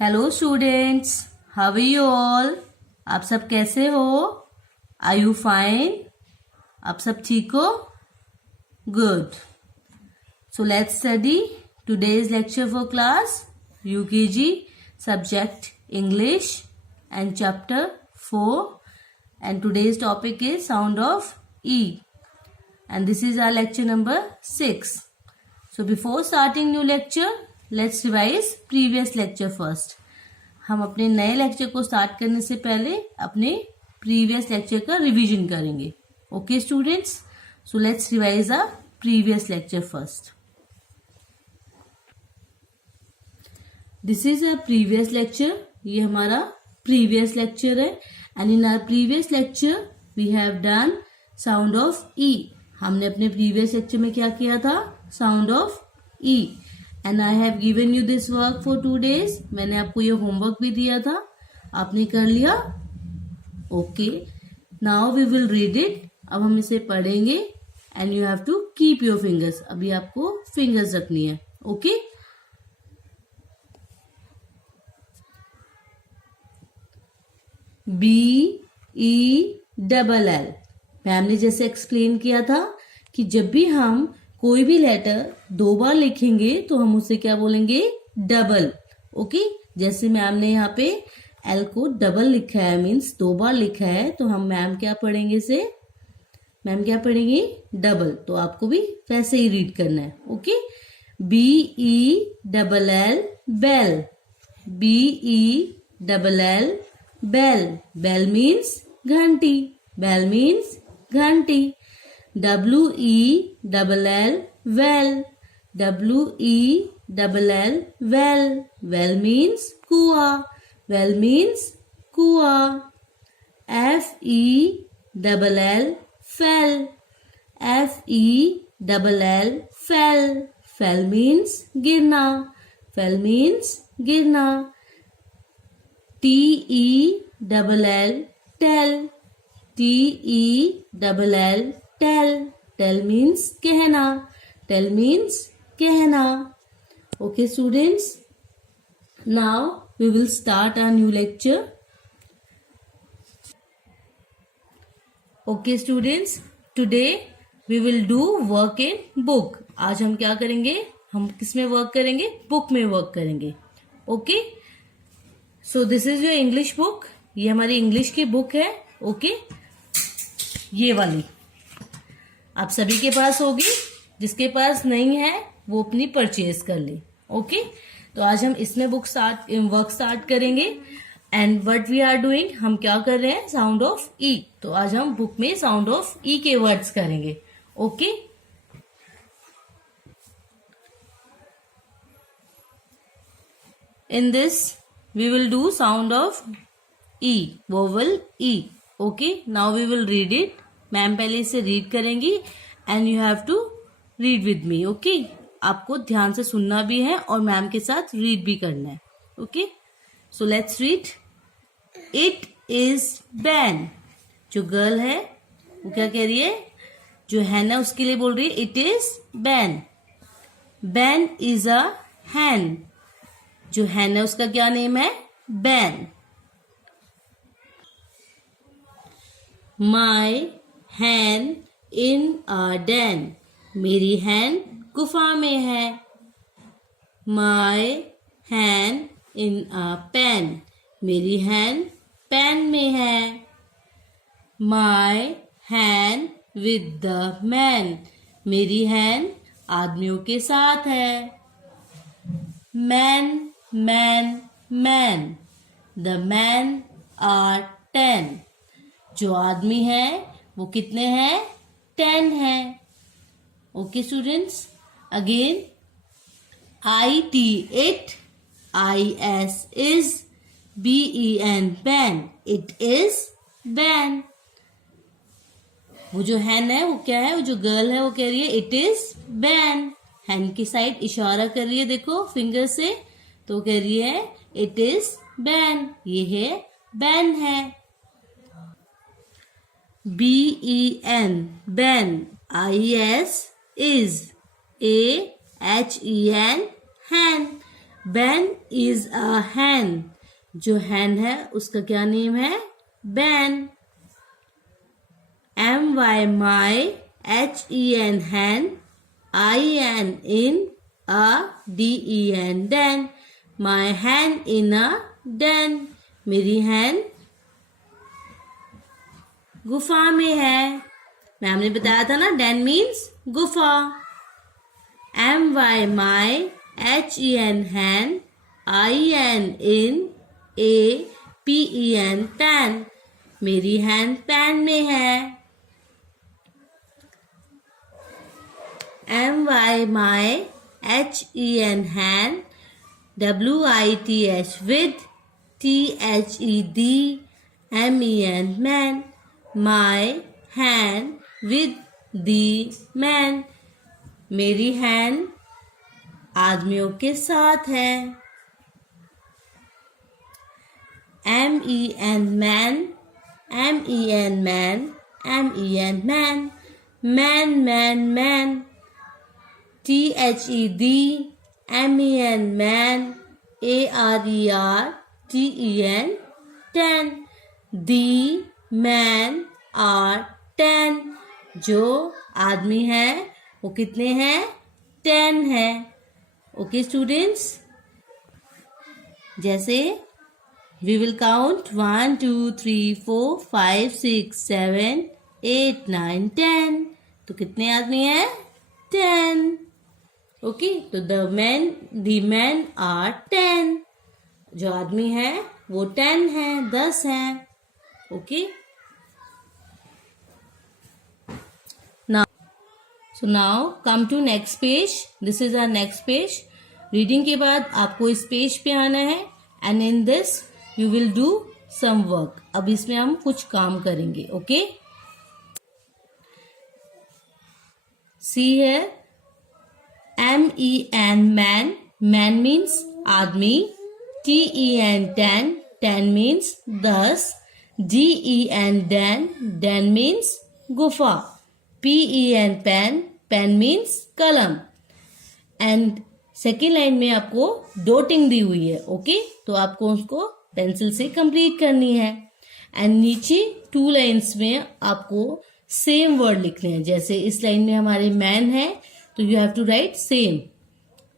Hello students, how are you all. आप सब कैसे हो? Are you fine? आप सब ठीक हो? Good. So let's study today's lecture for class UKG subject English and chapter 4 and today's topic is sound of E and this is our lecture number 6. So before starting new lecture, let's revise previous lecture first. हम अपने नए lecture को start करने से पहले अपने previous lecture का revision करेंगे. Okay students, so let's revise our previous lecture first. This is a previous lecture. ये हमारा प्रीवियस लेक्चर है and in our previous lecture we have done sound of E. हमने अपने प्रीवियस लेक्चर में क्या किया था? Sound of E. And I have given you this work for 2 days. मैंने आपको ये होमवर्क भी दिया था, आपने कर लिया? Okay, now we will read it. अब हम इसे पढ़ेंगे and you have to keep your fingers. अभी आपको फिंगर्स रखनी है. Okay, BELL. मैम ने जैसे एक्सप्लेन किया था कि जब भी हम कोई भी लेटर 2 बार लिखेंगे तो हम उसे क्या बोलेंगे? डबल. ओके, जैसे मैम ने यहाँ पे L को डबल लिखा है, मीन्स 2 बार लिखा है, तो हम मैम क्या पढ़ेंगे इसे? मैम क्या पढ़ेंगे? डबल. तो आपको भी वैसे ही रीड करना है. Okay, BELL bell. BELL bell. Bell means घंटी. बेल मीन्स घंटी. WELL well. WELL well. Well means कुआं. Well means कुआं. FELL fell. FELL fell. Fell means गिरना. Fell means गिरना. TELL tell. TELL tell. Tell means कहना. Tell means कहना. Okay students, now we will start our new lecture. Okay students, today we will do work in book. आज हम क्या करेंगे? हम किस में वर्क करेंगे? बुक में वर्क करेंगे. Okay, so this is your English book. ये हमारी इंग्लिश की बुक है. ओके, ये वाली आप सभी के पास होगी. जिसके पास नहीं है वो अपनी परचेज कर ले. ओके, तो आज हम इसमें वर्क स्टार्ट करेंगे. And what we are doing, हम क्या कर रहे हैं? Sound of E. तो आज हम बुक में साउंड ऑफ ई के वर्ड्स करेंगे. Okay, in this we will do sound of E, vowel E. Okay, now we will read it. Ma'am पहले इसे रीड करेंगी and you have to read with me. Okay, आपको ध्यान से सुनना भी है और मैम के साथ रीड भी करना है. Okay, so let's read. It is ban. जो गर्ल है वो क्या कह रही है? जो है ना उसके लिए बोल रही है it is Ben. Ben is a hen. जो हैन है उसका क्या नेम है? Ben. My hen in a den. मेरी हैन गुफा में है. My hen in a pen. मेरी हैन पैन में है. My hen with the men. मेरी हैन आदमियों के साथ है. Men men men. The men are 10. जो आदमी है वो कितने हैं? 10 हैं. Okay students, again IT it, IS is, BEN ban. It is ban. वो जो हैन है वो क्या है? वो जो गर्ल है वो कह रही है इट इज बैन. हैंड की साइड इशारा कर रही है, देखो फिंगर से. तो कह रही है इट इज बैन. ये है बैन है. BEN Ben. IS is, AHEN hen. Ben is a hen. जो hen है उसका क्या नेम है? Ben. My, my, hen, hen, in, den, den. My hen in a den. मेरी hen गुफा में है. मैम ने बताया था ना, den means गुफा. my, hen, hen, in, pan. मेरी hen पैन में है. my, hen, hen, with, man. My hen with the man. मेरी hen आदमियों के साथ है. man, man, man, man, man, man. man, ten. The man are 10. जो आदमी है वो कितने हैं? 10 है. ओके स्टूडेंट्स, जैसे we will count 1 2 3 4 5 6 7 8 9 10. तो कितने आदमी हैं? 10. ओके, तो the men are 10. जो आदमी है वो 10 है, 10 है. Okay, now come to next page. This is our next page. Reading के बाद आपको इस पेज पे आना है and in this you will do some work. अब इसमें हम कुछ काम करेंगे. Okay, see here, man, man means आदमी. ten means 10. den means गुफा. pen means कलम. एंड सेकेंड लाइन में आपको डॉटिंग दी हुई है. ओके, तो आपको उसको पेंसिल से कंप्लीट करनी है. एंड नीचे 2 लाइन्स में आपको सेम वर्ड लिखने हैं. जैसे इस लाइन में हमारे मैन है तो you have to write same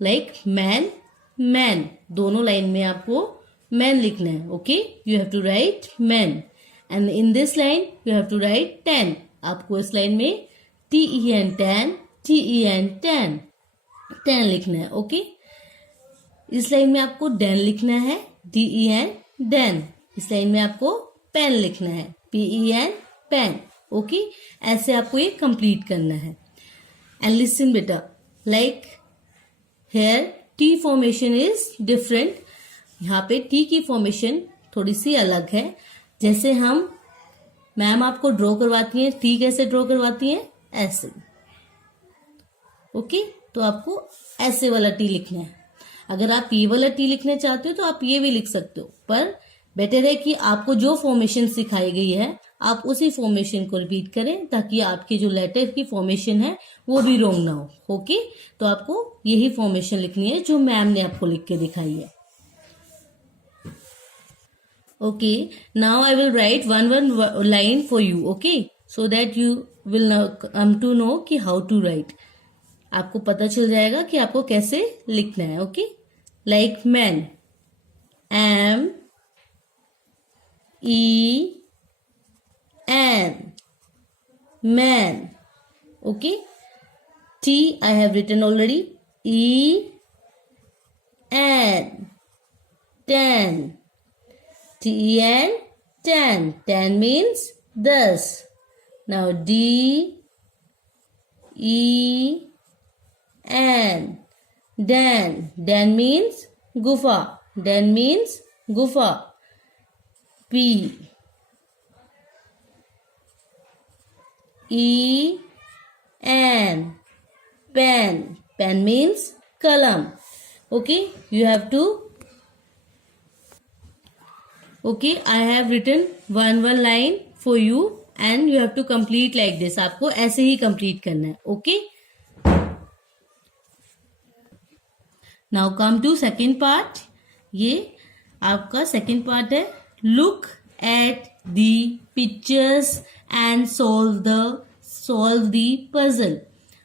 like man, man. दोनों लाइन में आपको मैन लिखना है. Okay, you have to write man. And in this line you have to write 10. आपको इस लाइन में ten लिखना है. ओके, इस लाइन में आपको den लिखना है. den. इस लाइन में आपको पेन लिखना है. पेन. ओके, ऐसे आपको ये कंप्लीट करना है. एंड लिसन बेटा, like here T formation is different. यहाँ पे T की फॉर्मेशन थोड़ी सी अलग है. जैसे हम मैम आपको ड्रॉ करवाती हैं, T कैसे ड्रॉ करवाती हैं? ऐसे. ओके, तो आपको ऐसे वाला T लिखना है. अगर आप ये वाला T लिखना चाहते हो तो आप ये भी लिख सकते हो, पर बेटर है कि आपको जो फॉर्मेशन सिखाई गई है आप उसी फॉर्मेशन को रिपीट करें ताकि आपकी जो लेटर की फॉर्मेशन है वो भी रॉन्ग ना हो. ओके, तो आपको यही फॉर्मेशन लिखनी है जो मैम ने आपको लिख के दिखाई है. Okay, now I will write one line for you. Okay, so that you will come to know कि how to write. आपको पता चल जाएगा कि आपको कैसे लिखना है. Okay, like man, M E N, man. Okay, T I have written already. E N, ten. ten means 10. Now den means गुफा. den means गुफा. pen means कलम. Okay, you have to. Okay, I have written one line for you and you have to complete like this. आपको ऐसे ही complete करना है. Okay. Now come to second part. ये आपका second part है. Look at the pictures and solve the puzzle.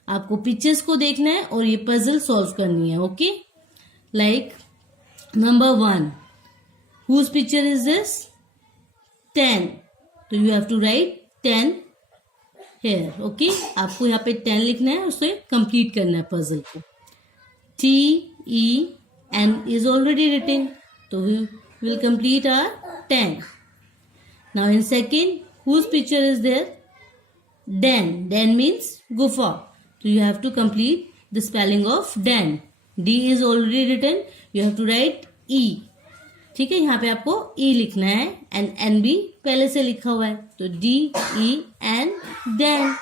आपको pictures को देखना है और ये पजल सॉल्व करनी है. Okay, like number 1, whose picture is this? 10. तो you have to write 10 here. ओके, आपको यहाँ पे 10 लिखना है, उसे कंप्लीट करना है पजल को. TEN is already written, so we will complete our 10. Now in second, whose picture is there? Den. Den means gufa. So you have to complete the spelling of den. D is already written. You have to write E. ठीक है, यहाँ पे आपको E लिखना है and N भी पहले से लिखा हुआ है, तो DEN den.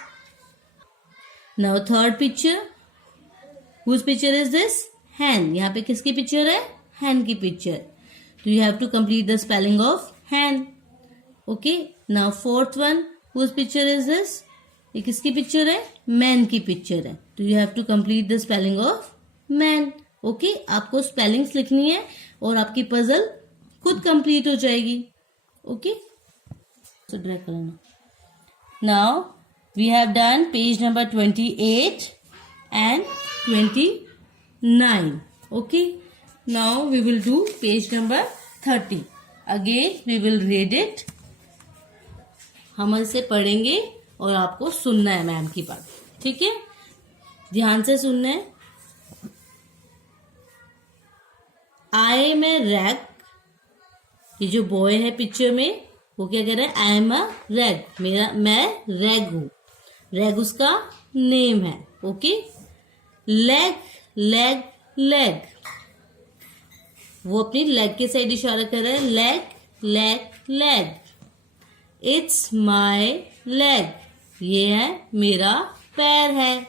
Now third picture. Whose picture is this? Hen. यहाँ पे किसकी पिक्चर है? Hen की पिक्चर. तो you have to complete the spelling of hen. Okay. Now fourth one. Whose picture is this? ये किसकी पिक्चर है? मैन की पिक्चर है, तो you have to complete the spelling of man. Okay, आपको स्पेलिंग्स लिखनी है और आपकी पजल खुद कंप्लीट हो जाएगी. ओके, सो ड्रैग करना. Now we have done page number 28 and 29. Okay, now we will do page number 30. Again we will read it. हम इसे पढ़ेंगे और आपको सुनना है मैम की बात. ठीक है, ध्यान से सुनना है. I am a rag. ये जो बॉय है पिक्चर में, वो क्या कह रहा है? I am a rag. मैं रैग हूं. रैग उसका नेम है. Okay, leg leg leg. वो अपनी लेग के साइड इशारा कर रहा है. Leg leg leg. It's my leg. ये है मेरा पैर है.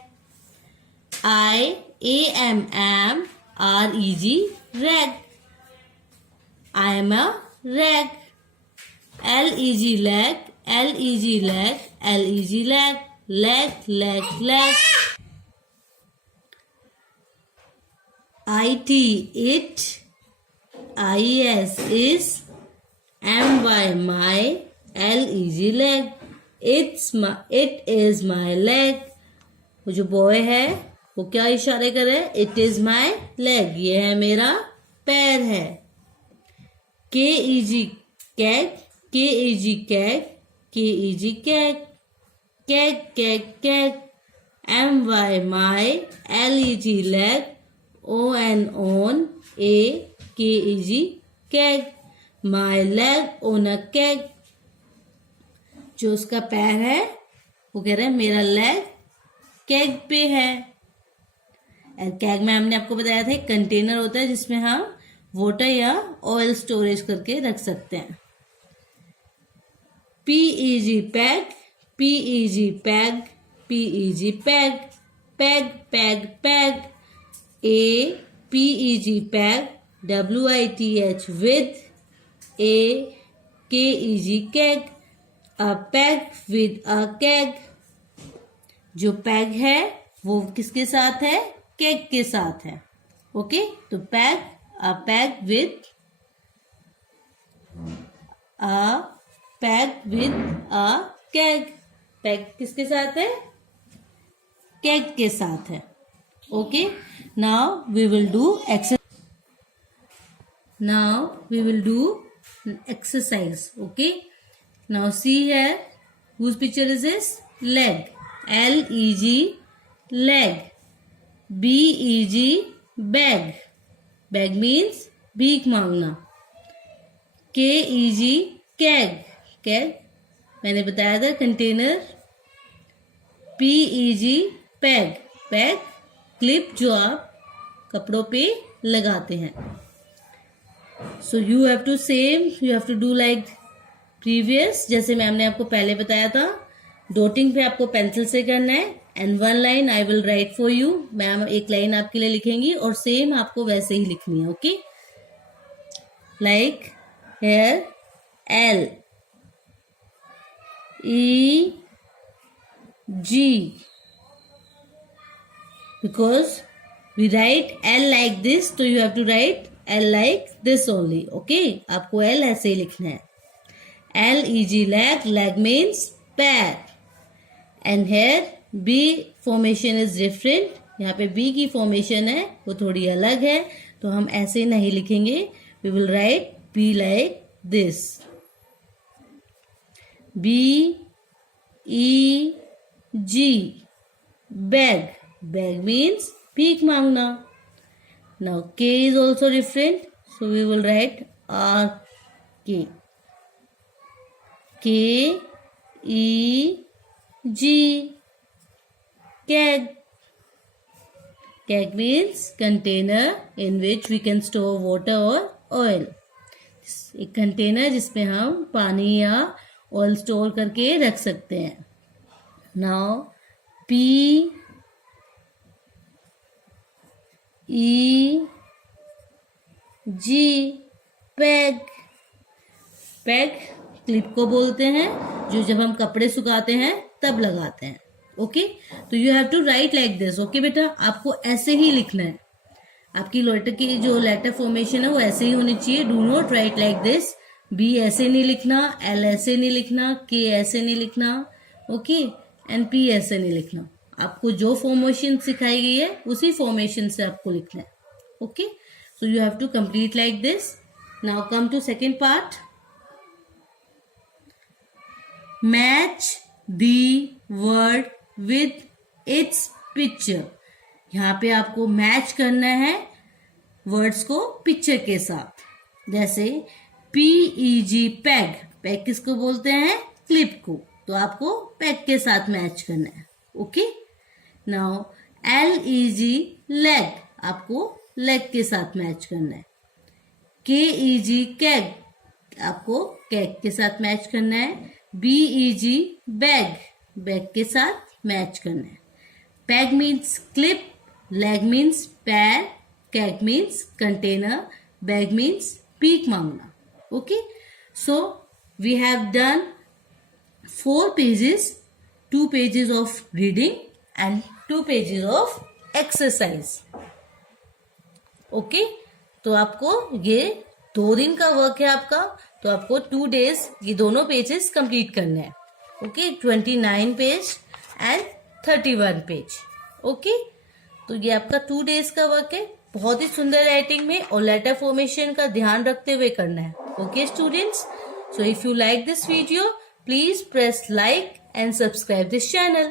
IAMREG rag. I am a rag. LEG leg. LEG leg. LEG leg. Leg leg leg. IT it. IES is. MY my. LEG leg. It is my leg. वो जो boy है वो क्या इशारे कर रहा है? It is my leg. ये है मेरा पैर है. KEG CAG. KEG CAG. KEG CAG. CAG CAG CAG. MY my. LEG leg. ON A KEG CAG. My leg own a CAG. जो उसका पैर है वो कह रहा है मेरा लेग कैग पे है. कैग में हमने आपको बताया था एक कंटेनर होता है जिसमें हम वाटर या ऑयल स्टोरेज करके रख सकते हैं. PEG peg. PEG peg. PEG peg. Peg peg peg. PEG peg. WITH with KEG CAG. A peg with a keg. जो पैग है वो किसके साथ है? केक के साथ है. ओके, तो peg. A peg with a cake. Peg किसके साथ है? केक के साथ है. Okay, now we will do exercise. Okay, now see here, whose picture is this? Leg. LEG leg. BEG bag. Bag means भीख मांगना. KEG keg. Keg मैंने बताया था container. PEG peg. Peg clip जो आप कपड़ों पे लगाते हैं. So you have to do like previous, जैसे मैम ने आपको पहले बताया था. डोटिंग पे आपको पेंसिल से करना है. And 1 line I will write for you. Ma'am एक लाइन आपके लिए लिखेंगी और सेम आपको वैसे ही लिखनी है. Okay, like here LEG, because we write L like this, तो you have to write L like this only. Okay, आपको एल ऐसे ही लिखना है. L-E-G, leg. Leg means पैर. And here B formation is different. यहाँ पे B की फॉर्मेशन है वो थोड़ी अलग है, तो हम ऐसे नहीं लिखेंगे. We will write B like this. B-E-G, beg. Beg means भीख मांगना. Now K is also different, so we will write R-K. K-E-G, keg. Keg means container in which we can store water or oil. एक container जिसमें हम पानी या oil store करके रख सकते हैं. Now P-E-G, peg. Peg clip को बोलते हैं, जो जब हम कपड़े सुखाते हैं तब लगाते हैं. ओके, तो you have to write like this. Okay बेटा, आपको ऐसे ही लिखना है. आपकी लेटर की जो लेटर फॉर्मेशन है वो ऐसे ही होनी चाहिए. Do not write like this. B ऐसे नहीं लिखना, एल ऐसे नहीं लिखना, के ऐसे नहीं लिखना, ओके, एंड पी ऐसे नहीं लिखना. आपको जो फॉर्मेशन सिखाई गई है उसी फॉर्मेशन से आपको लिखना है. Okay, so you have to complete like this. Now come to second part. Match the word with its picture. यहाँ पे आपको मैच करना है वर्ड्स को पिक्चर के साथ. जैसे P-E-G, पैग. पैग किसको बोलते हैं? क्लिप को. तो आपको पैग के साथ मैच करना है. Okay, now L-E-G, leg. आपको लेग के साथ मैच करना है. K-E-G, CAG. आपको कैग के साथ मैच करना है. B-E-G, bag. बैग के साथ मैच करना है. Peg means clip, leg means पैर, keg means container, beg means भीख मांगना. Okay, so we have done 4 pages, 2 pages of reading and 2 pages of exercise. Okay, तो आपको ये 2 दिन का वर्क है आपका, तो आपको 2 days ये दोनों पेजेस कंप्लीट करने हैं. Okay, 29 page and 31 page. Okay, तो ये आपका 2 days का वर्क है. बहुत ही सुंदर राइटिंग में और लेटर फॉर्मेशन का ध्यान रखते हुए करना है. Okay students, so if you like this video, please press like and subscribe this channel.